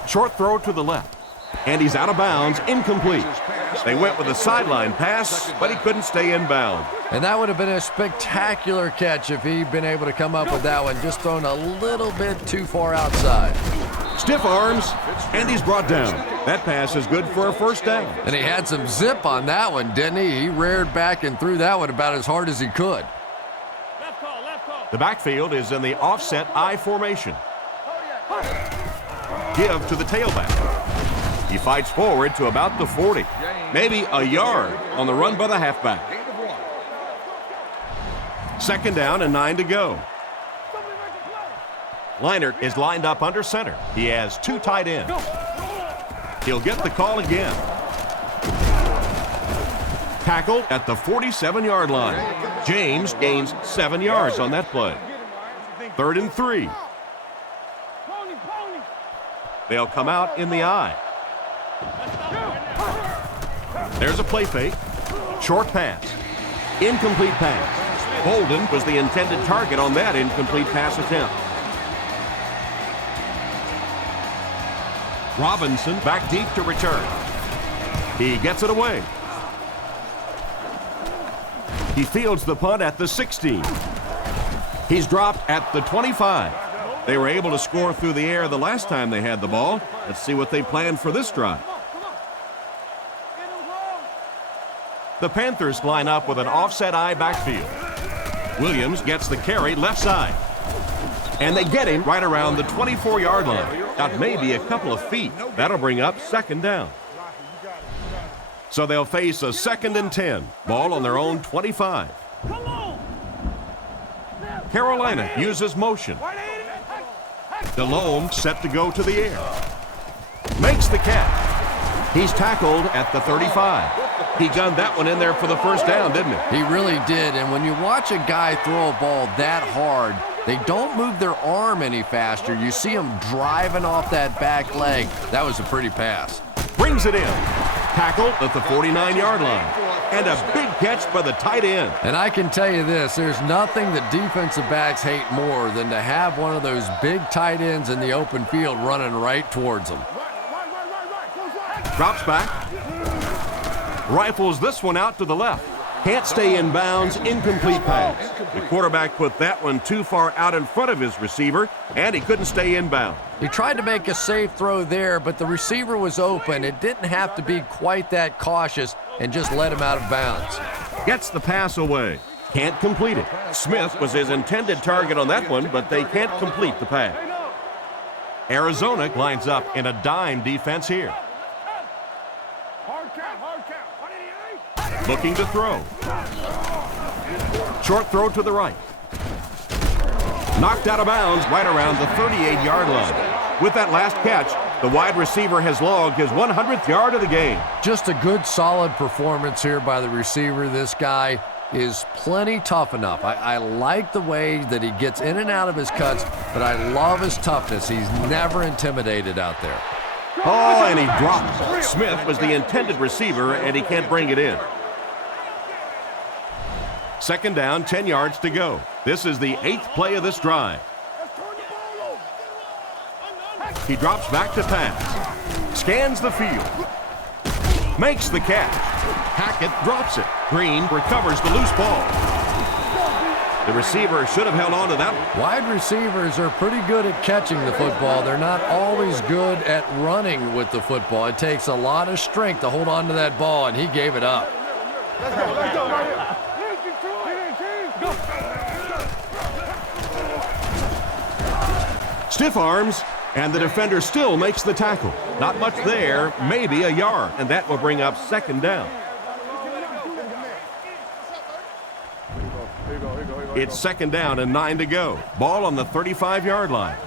Short throw to the left, and he's out of bounds, incomplete. They went with a sideline pass, but he couldn't stay in bounds. And that would have been a spectacular catch if he'd been able to come up with that one, just thrown a little bit too far outside. Stiff arms, and he's brought down. That pass is good for a 1st down. And he had some zip on that one, didn't he? He reared back and threw that one about as hard as he could. The backfield is in the offset I formation. Give to the tailback. He fights forward to about the 40. Maybe a yard on the run by the halfback. 2nd down and 9 to go. Leinart is lined up under center. He has 2 tight ends. He'll get the call again. Tackled at the 47-yard line. James gains 7 yards on that play. 3rd and 3. They'll come out in the I. There's a play fake. Short pass. Incomplete pass. Bolden was the intended target on that incomplete pass attempt. Robinson back deep to return. He gets it away. He fields the punt at the 16. He's dropped at the 25. They were able to score through the air the last time they had the ball. Let's see what they plan for this drive. The Panthers line up with an offset I backfield. Williams gets the carry left side. And they get him right around the 24-yard line. Got maybe a couple of feet. That'll bring up 2nd down. So they'll face a 2nd and 10. Ball on their own 25. Carolina uses motion. DeLone set to go to the air. Makes the catch. He's tackled at the 35. He gunned that one in there for the 1st down, didn't he? He really did. And when you watch a guy throw a ball that hard, they don't move their arm any faster. You see him driving off that back leg. That was a pretty pass. Brings it in. Tackled at the 49-yard line. And a big catch by the tight end. And I can tell you this, there's nothing that defensive backs hate more than to have one of those big tight ends in the open field running right towards them. Drops back. Rifles this one out to the left. Can't stay in bounds, incomplete pass. The quarterback put that one too far out in front of his receiver, and he couldn't stay in bounds. He tried to make a safe throw there, but the receiver was open. It didn't have to be quite that cautious and just let him out of bounds. Gets the pass away. Can't complete it. Smith was his intended target on that one, but they can't complete the pass. Arizona lines up in a dime defense here. Looking to throw. Short throw to the right. Knocked out of bounds right around the 38-yard line. With that last catch, the wide receiver has logged his 100th yard of the game. Just a good, solid performance here by the receiver. This guy is plenty tough enough. I like the way that he gets in and out of his cuts, but I love his toughness. He's never intimidated out there. Oh, and he drops. Smith was the intended receiver, and he can't bring it in. 2nd down, 10 yards to go. This is the 8th play of this drive. He drops back to pass. Scans the field. Makes the catch. Hackett drops it. Green recovers the loose ball. The receiver should have held on to that one. Wide receivers are pretty good at catching the football. They're not always good at running with the football. It takes a lot of strength to hold on to that ball, and he gave it up. Let's go right here. Stiff arms, and the defender still makes the tackle. Not much there, maybe a yard, and that will bring up 2nd down. It's 2nd down and 9 to go. Ball on the 35-yard line.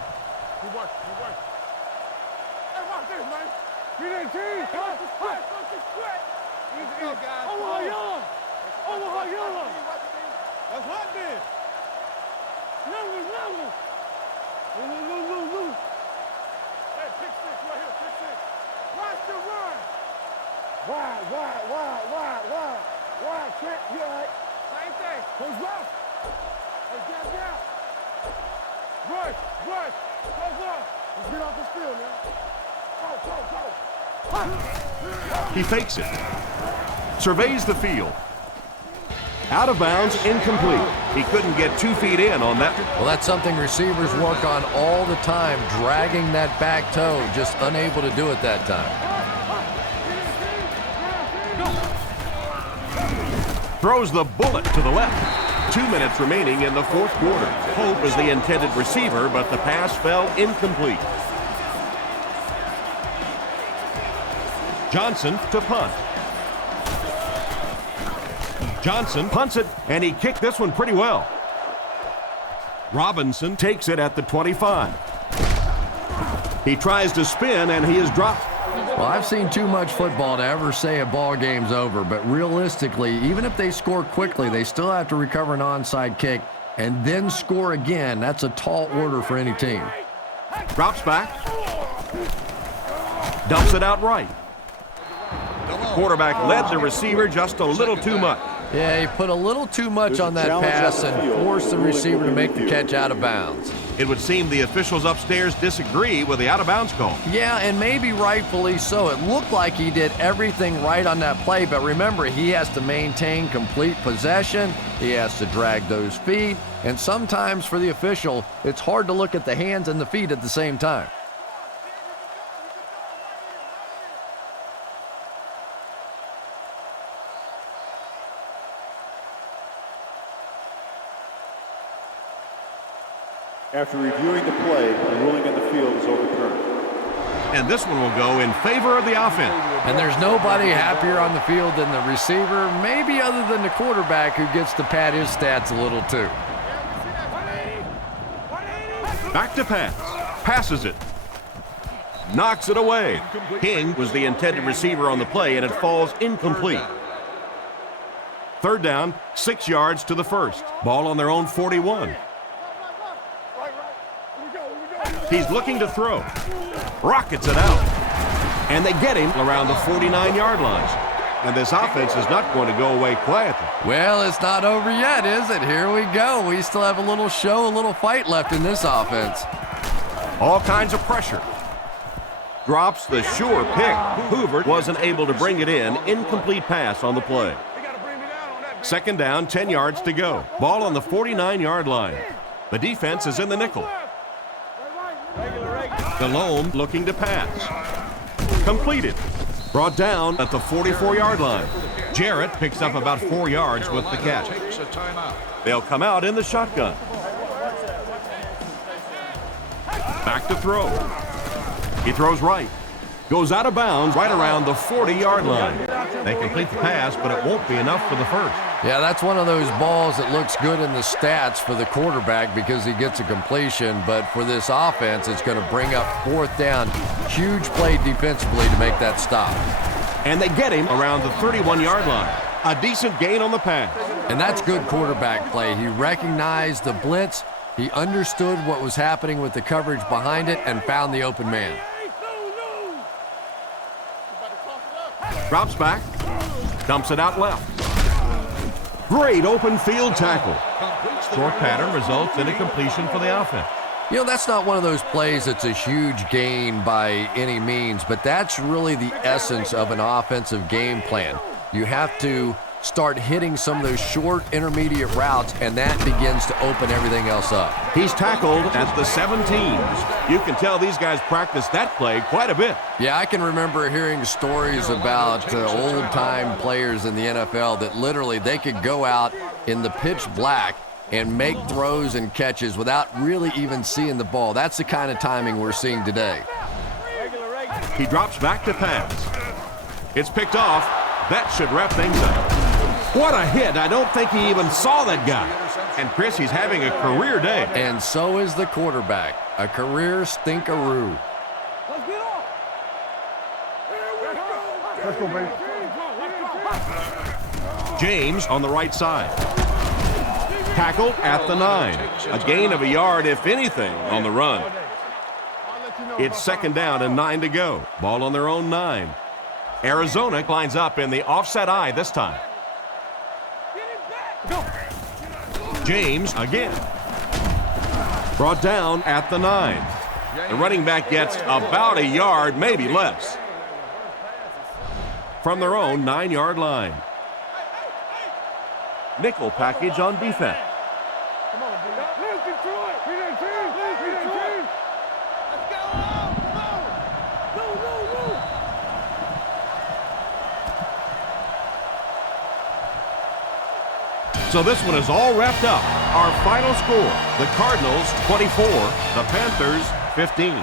Wide, Trent, you all right? Same thing. Goes left. Down. Rush. Go. Let's get off this field, man. Go. He fakes it. Surveys the field. Out of bounds, incomplete. He couldn't get 2 feet in on that. Well, that's something receivers work on all the time, dragging that back toe, just unable to do it that time. Throws the bullet to the left. 2 minutes remaining in the 4th quarter. Hope is the intended receiver, but the pass fell incomplete. Johnson to punt. Johnson punts it, and he kicked this one pretty well. Robinson takes it at the 25. He tries to spin, and he is dropped. Well, I've seen too much football to ever say a ball game's over, but realistically, even if they score quickly, they still have to recover an onside kick and then score again. That's a tall order for any team. Drops back. Dumps it out right. The quarterback led the receiver just a little too much. Yeah, he put a little too much on that pass and forced the receiver to make the catch out of bounds. It would seem the officials upstairs disagree with the out-of-bounds call. Yeah, and maybe rightfully so. It looked like he did everything right on that play, but remember, he has to maintain complete possession. He has to drag those feet, and sometimes for the official, it's hard to look at the hands and the feet at the same time. After reviewing the play, the ruling on the field is overturned. And this one will go in favor of the offense. And there's nobody happier on the field than the receiver, maybe other than the quarterback who gets to pad his stats a little too. Back to pass. Passes it. Knocks it away. King was the intended receiver on the play, and it falls incomplete. Third down, 6 yards to the first. Ball on their own 41. He's looking to throw. Rockets it out. And they get him around the 49-yard line. And this offense is not going to go away quietly. Well, it's not over yet, is it? Here we go. We still have a little show, a little fight left in this offense. All kinds of pressure. Drops the sure pick. Hoover wasn't able to bring it in. Incomplete pass on the play. Second down, 10 yards to go. Ball on the 49-yard line. The defense is in the nickel. Delhomme looking to pass. Completed. Brought down at the 44-yard line. Jarrett picks up about 4 yards with the catch. They'll come out in the shotgun. Back to throw. He throws right. Goes out of bounds right around the 40-yard line. They complete the pass, but it won't be enough for the first. Yeah, that's one of those balls that looks good in the stats for the quarterback because he gets a completion, but for this offense, it's going to bring up fourth down. Huge play defensively to make that stop. And they get him around the 31-yard line. A decent gain on the pass. And that's good quarterback play. He recognized the blitz, he understood what was happening with the coverage behind it, and found the open man. Drops back. Dumps it out left. Great open field tackle. Short pattern results in a completion for the offense. You know, that's not one of those plays that's a huge gain by any means, but that's really the essence of an offensive game plan. You have to start hitting some of those short intermediate routes, and that begins to open everything else up. He's tackled at the 17. You can tell these guys practice that play quite a bit. Yeah, I can remember hearing stories about old-time players in the NFL that literally they could go out in the pitch black and make throws and catches without really even seeing the ball. That's the kind of timing we're seeing today. He drops back to pass. It's picked off. That should wrap things up. What a hit. I don't think he even saw that guy. And Chris, he's having a career day. And so is the quarterback. A career stinkeroo. Let's go, baby. James on the right side. Tackled at the 9. A gain of a yard, if anything, on the run. It's second down and 9 to go. Ball on their own 9. Arizona lines up in the offset eye this time. James again. Brought down at the 9. The running back gets about a yard, maybe less. From their own 9-yard line. Nickel package on defense. So this one is all wrapped up. Our final score, the Cardinals 24, the Panthers 15.